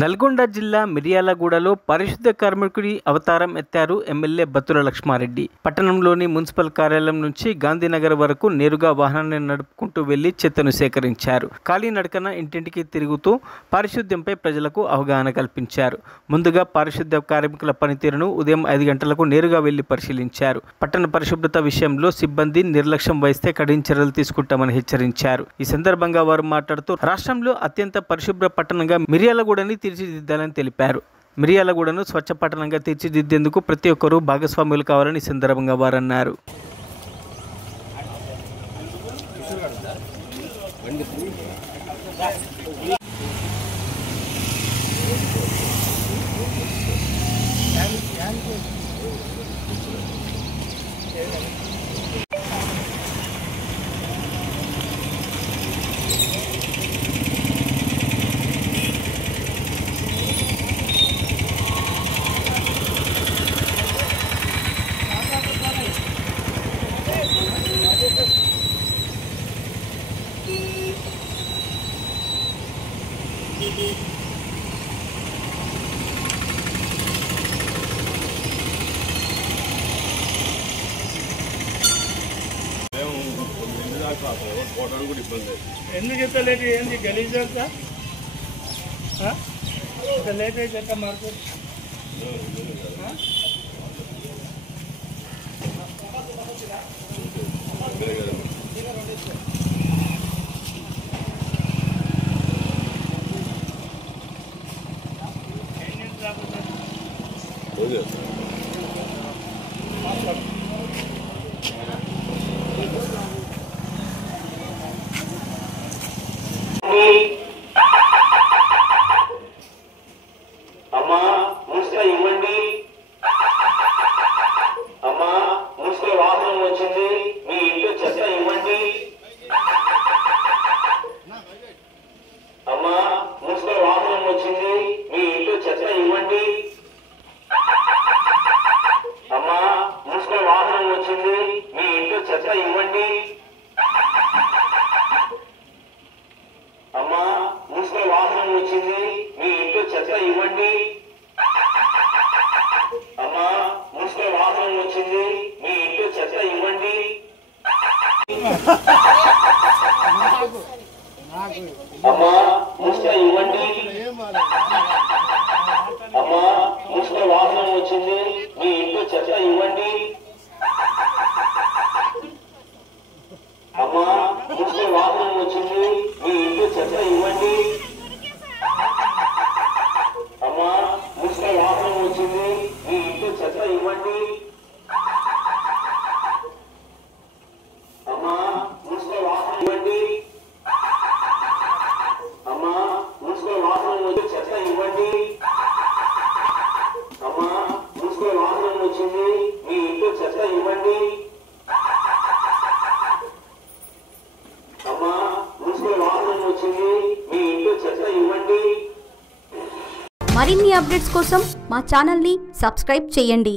నల్గొండ జిల్లా మిర్యాలగూడలో పరిశుద్ధ కార్మికుడి అవతారం ఎత్తారు ఎమ్మెల్యే బత్తుల లక్ష్మారెడ్డి. పట్టణంలోని మున్సిపల్ కార్యాలయం నుంచి గాంధీనగర్ వరకు నేరుగా వాహనాన్ని నడుపుకుంటూ వెళ్లి చెత్తను సేకరించారు. కాలినడకన ఇంటింటికి తిరుగుతూ పారిశుద్ధ్యంపై ప్రజలకు అవగాహన కల్పించారు. ముందుగా పారిశుద్ధ్య కార్మికుల పనితీరును ఉదయం 5 గంటలకు నేరుగా వెళ్లి పరిశీలించారు. పట్టణ పరిశుభ్రత విషయంలో సిబ్బంది నిర్లక్ష్యం వహిస్తే కఠిన చర్యలు తీసుకుంటామని హెచ్చరించారు. ఈ సందర్భంగా వారు మాట్లాడుతూ రాష్ట్రంలో అత్యంత పరిశుభ్ర పట్టణంగా మిర్యాలగూడని తీర్చిదిద్దాలని తెలిపారు. మిర్యాలగూడను స్వచ్ఛ పట్టణంగా తీర్చిదిద్దేందుకు ప్రతి ఒక్కరూ భాగస్వాములు కావాలని ఈ సందర్భంగా వారు అన్నారు. ఎందుకు ఇంత లేట్ ఏంది గలీజ్ అంతా ఇంత లేట్ అయితే ఎట్లా మార్కెట్ అమ్మా మున్సిపల్ ఇవ్వండి. అమ్మా మున్సిపల్ వాహనం వచ్చింది, మీ ఇంట్లో చెత్త ఇవ్వండి. అమ్మా మున్సిపల్ వాహనం వచ్చింది, మీ ఇంట్లో చెత్త ఇవ్వండి. అమ్మా మున్సిపల్ వాహనం వచ్చింది, మీ ఇంట్లో చెత్త ఇవ్వండి. అమ్మా మున్సిపల్ వాహనం వచ్చింది, మీ ఇంట్లో చెత్త ఇవ్వండి. అమ్మా మున్సిపల్ వాహనం వచ్చింది, మీ ఇంట్లో చెత్త ఇవ్వండి. అమ్మా మున్సిపల్ ఇవ్వండి. అమ్మా మున్సిపల్ వాహనం వచ్చింది, మీ ఇంట్లో చెత్త ఇవ్వండి. అమ్మా మున్సిపల్ వాహనం వచ్చింది, మీ ఇంట్లో చెత్త ఇవ్వండి. అమ్మా మున్సిపల్ వాహనం వచ్చింది, మీ ఇంట్లో చెత్త ఇవ్వండి. అమ్మా మున్సిపల్ వాహనం ఇవ్వండి. అమ్మా మున్సిపల్ వాహనం వచ్చి చెత్త ఇవ్వండి. అమ్మా మున్సిపల్ వాహనం వచ్చింది, మీ ఇంట్లో చెత్త ఇవ్వండి. అమ్మా మున్సిపల్ వాహనం వచ్చింది, మీ ఇంట్లో చెత్త ఇవ్వండి. మరిన్ని అప్డేట్స్ కోసం మా ఛానల్ని సబ్స్క్రైబ్ చేయండి.